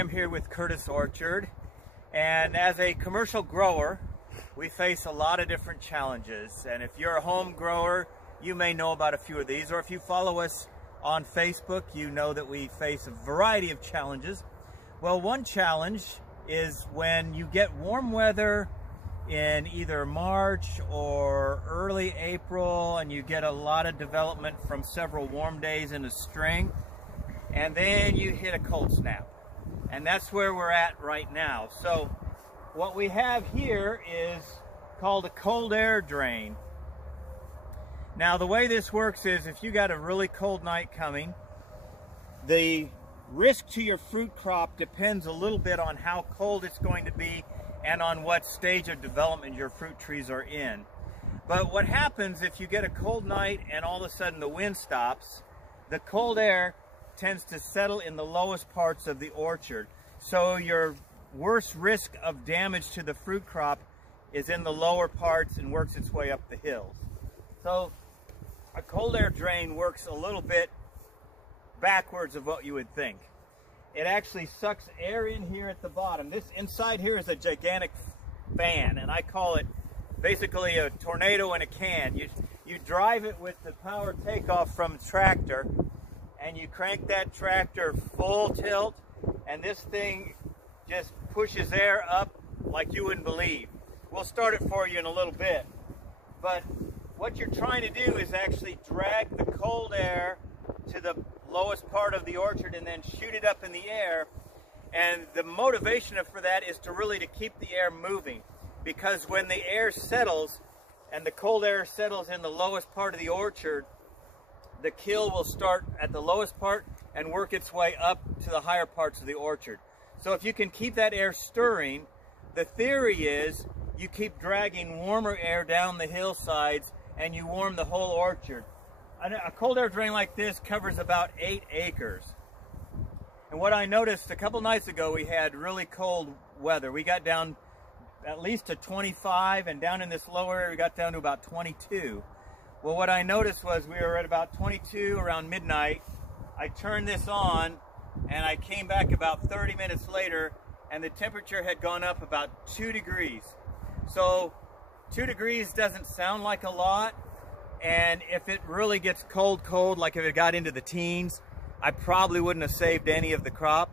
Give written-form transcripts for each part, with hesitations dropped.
I'm here with Curtis Orchard, and as a commercial grower, we face a lot of different challenges. And if you're a home grower, you may know about a few of these, or if you follow us on Facebook, you know that we face a variety of challenges. Well, one challenge is when you get warm weather in either March or early April, and you get a lot of development from several warm days in the spring, and then you hit a cold snap. And that's where we're at right now. So what we have here is called a cold air drain. Now the way this works is if you got a really cold night coming, the risk to your fruit crop depends a little bit on how cold it's going to be and on what stage of development your fruit trees are in. But what happens if you get a cold night and all of a sudden the wind stops, the cold air tends to settle in the lowest parts of the orchard. So your worst risk of damage to the fruit crop is in the lower parts and works its way up the hills. So a cold air drain works a little bit backwards of what you would think. It actually sucks air in here at the bottom. This inside here is a gigantic fan, and I call it basically a tornado in a can. You drive it with the power takeoff from the tractor, and you crank that tractor full tilt, and this thing just pushes air up like you wouldn't believe. We'll start it for you in a little bit. But what you're trying to do is actually drag the cold air to the lowest part of the orchard and then shoot it up in the air. And the motivation for that is to really to keep the air moving, because when the air settles and the cold air settles in the lowest part of the orchard, the kill will start at the lowest part and work its way up to the higher parts of the orchard. So if you can keep that air stirring, the theory is you keep dragging warmer air down the hillsides and you warm the whole orchard. A cold air drain like this covers about 8 acres. And what I noticed a couple nights ago, we had really cold weather. We got down at least to 25, and down in this lower area we got down to about 22. Well, what I noticed was we were at about 22 around midnight. I turned this on and I came back about 30 minutes later and the temperature had gone up about 2 degrees. So 2 degrees doesn't sound like a lot, and if it really gets cold, like if it got into the teens, I probably wouldn't have saved any of the crop.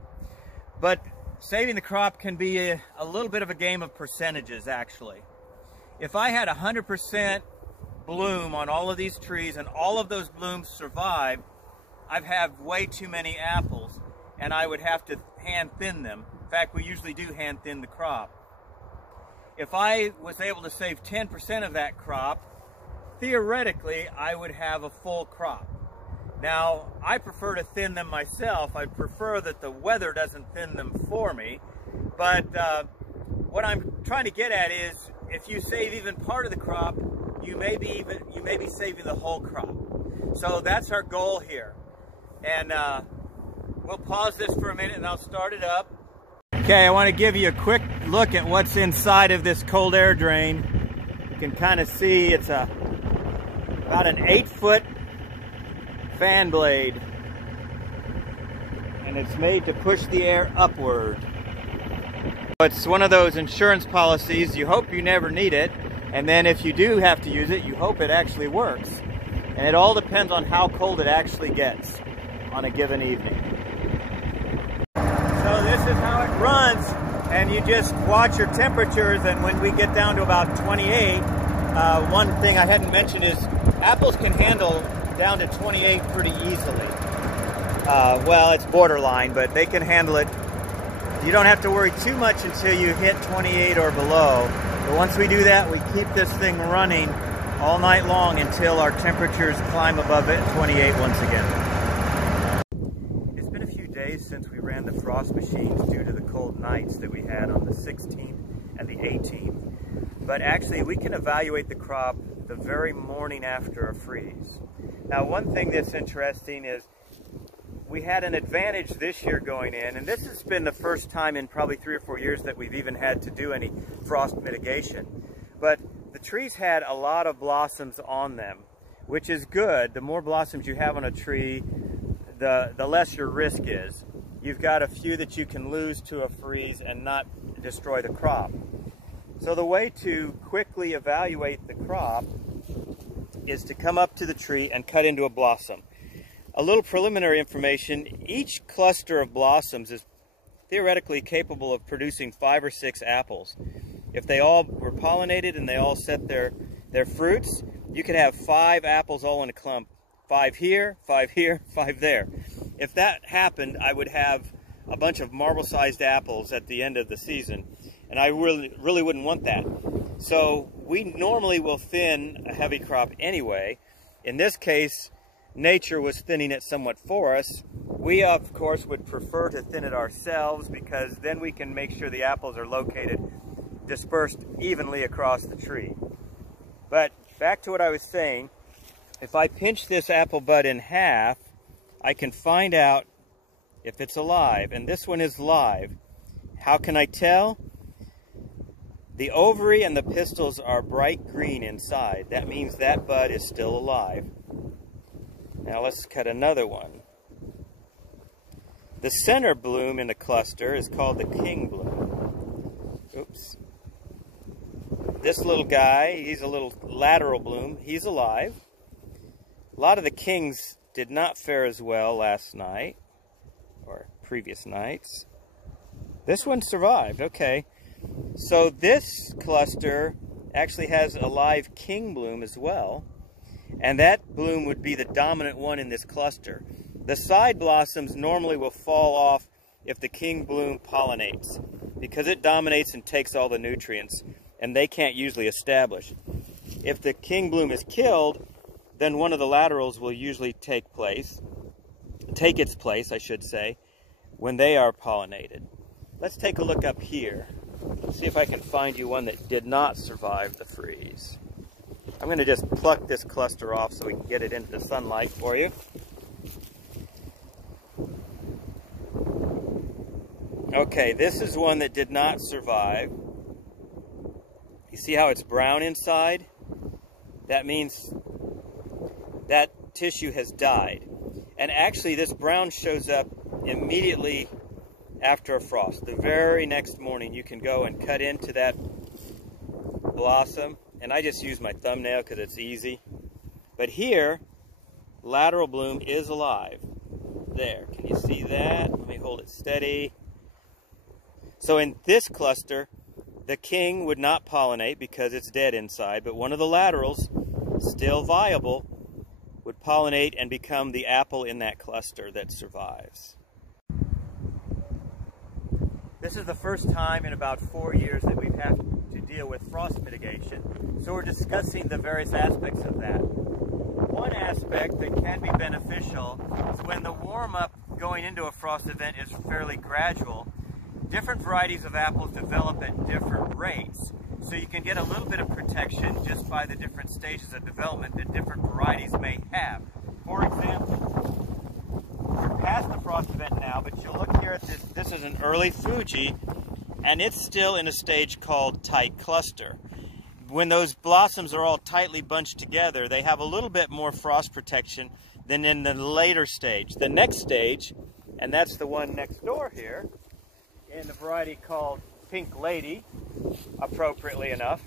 But saving the crop can be a little bit of a game of percentages, actually. If I had 100% bloom on all of these trees and all of those blooms survive, I'd have way too many apples and I would have to hand thin them. In fact, we usually do hand thin the crop. If I was able to save 10% of that crop, theoretically I would have a full crop. Now, I prefer to thin them myself. I prefer that the weather doesn't thin them for me. But what I'm trying to get at is, if you save even part of the crop, you may be saving the whole crop. So that's our goal here. And we'll pause this for a minute and I'll start it up. Okay, I want to give you a quick look at what's inside of this cold air drain. You can kind of see it's about an 8-foot fan blade, and it's made to push the air upward. It's one of those insurance policies, you hope you never need it, and then if you do have to use it, you hope it actually works. And it all depends on how cold it actually gets on a given evening. So this is how it runs, and you just watch your temperatures, and when we get down to about 28, one thing I hadn't mentioned is apples can handle down to 28 pretty easily. Well, it's borderline, but they can handle it. You don't have to worry too much until you hit 28 or below. But once we do that, we keep this thing running all night long until our temperatures climb above it 28 once again. It's been a few days since we ran the frost machines due to the cold nights that we had on the 16th and the 18th. But actually, we can evaluate the crop the very morning after a freeze. Now, one thing that's interesting is we had an advantage this year going in, and this has been the first time in probably 3 or 4 years that we've even had to do any frost mitigation. But the trees had a lot of blossoms on them, which is good. The more blossoms you have on a tree, the less your risk is. you've got a few that you can lose to a freeze and not destroy the crop. So the way to quickly evaluate the crop is to come up to the tree and cut into a blossom. A little preliminary information: each cluster of blossoms is theoretically capable of producing 5 or 6 apples. If they all were pollinated and they all set their fruits, you could have 5 apples all in a clump. 5 here, 5 here, 5 there. If that happened, I would have a bunch of marble-sized apples at the end of the season, and I really wouldn't want that. So we normally will thin a heavy crop anyway. In this case, nature was thinning it somewhat for us. We, of course, would prefer to thin it ourselves, because then we can make sure the apples are located, dispersed evenly across the tree. But back to what I was saying, if I pinch this apple bud in half, I can find out if it's alive, and this one is live. How can I tell? The ovary and the pistils are bright green inside. That means that bud is still alive. Now let's cut another one. The center bloom in the cluster is called the king bloom. Oops. This little guy, he's a little lateral bloom. He's alive. A lot of the kings did not fare as well last night, or previous nights. This one survived, okay. So this cluster actually has a live king bloom as well, and that bloom would be the dominant one in this cluster. The side blossoms normally will fall off if the king bloom pollinates, because it dominates and takes all the nutrients, and they can't usually establish. If the king bloom is killed, then one of the laterals will usually take its place, I should say, when they are pollinated. Let's take a look up here. See if I can find you one that did not survive the freeze. I'm going to just pluck this cluster off so we can get it into the sunlight for you. Okay, this is one that did not survive. You see how it's brown inside? That means that tissue has died. And actually this brown shows up immediately after a frost. The very next morning you can go and cut into that blossom, and I just use my thumbnail because it's easy. But here, lateral bloom is alive. There, can you see that? Let me hold it steady. So in this cluster, the king would not pollinate because it's dead inside, but one of the laterals, still viable, would pollinate and become the apple in that cluster that survives. This is the first time in about 4 years that we've had to deal with frost mitigation, so we're discussing the various aspects of that. One aspect that can be beneficial is when the warm-up going into a frost event is fairly gradual. Different varieties of apples develop at different rates, so you can get a little bit of protection just by the different stages of development that different varieties may have. For example, we're past the frost event now, but you'll look here at this. This is an early Fuji, and it's still in a stage called tight cluster. When those blossoms are all tightly bunched together, they have a little bit more frost protection than in the later stage. The next stage, and that's the one next door here, in the variety called Pink Lady, appropriately enough.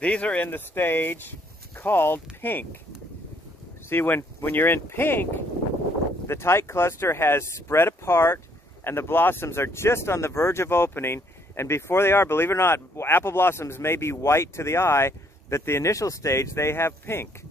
These are in the stage called pink. See, when you're in pink, the tight cluster has spread apart and the blossoms are just on the verge of opening, and before they are, believe it or not, apple blossoms may be white to the eye, but the initial stage they have pink.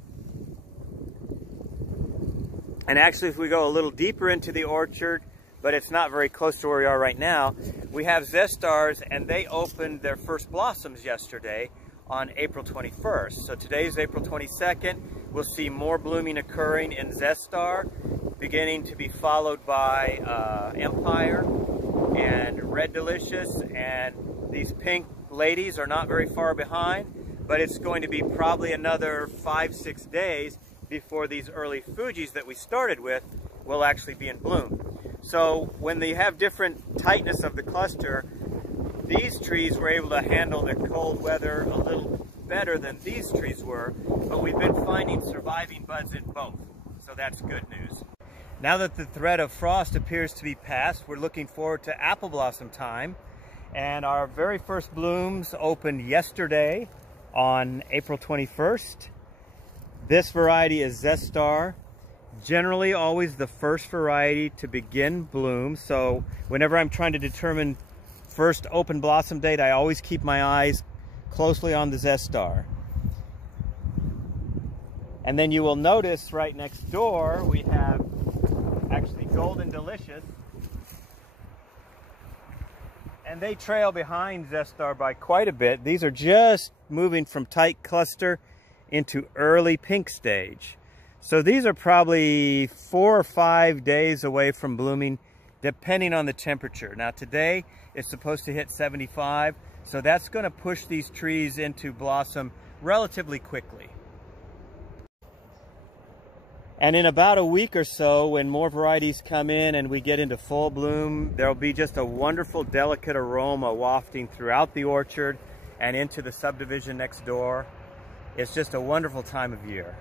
And actually, if we go a little deeper into the orchard, but it's not very close to where we are right now, we have Zestars, and they opened their first blossoms yesterday on April 21st. So today is April 22nd. We'll see more blooming occurring in Zestar, beginning to be followed by Empire and Red Delicious, and these Pink Ladies are not very far behind, but it's going to be probably another 5-6 days before these early Fujis that we started with will actually be in bloom. So when they have different tightness of the cluster, these trees were able to handle the cold weather a little better than these trees were, but we've been finding surviving buds in both, so that's good news. Now that the threat of frost appears to be past, we're looking forward to apple blossom time. And our very first blooms opened yesterday on April 21st. This variety is Zestar. Generally always the first variety to begin bloom. So whenever I'm trying to determine first open blossom date, I always keep my eyes closely on the Zestar. And then you will notice right next door we have actually Golden Delicious, and they trail behind Zestar by quite a bit. These are just moving from tight cluster into early pink stage. So these are probably 4 or 5 days away from blooming, depending on the temperature. Now today it's supposed to hit 75, so that's going to push these trees into blossom relatively quickly. And in about a week or so, when more varieties come in and we get into full bloom, there'll be just a wonderful, delicate aroma wafting throughout the orchard and into the subdivision next door. It's just a wonderful time of year.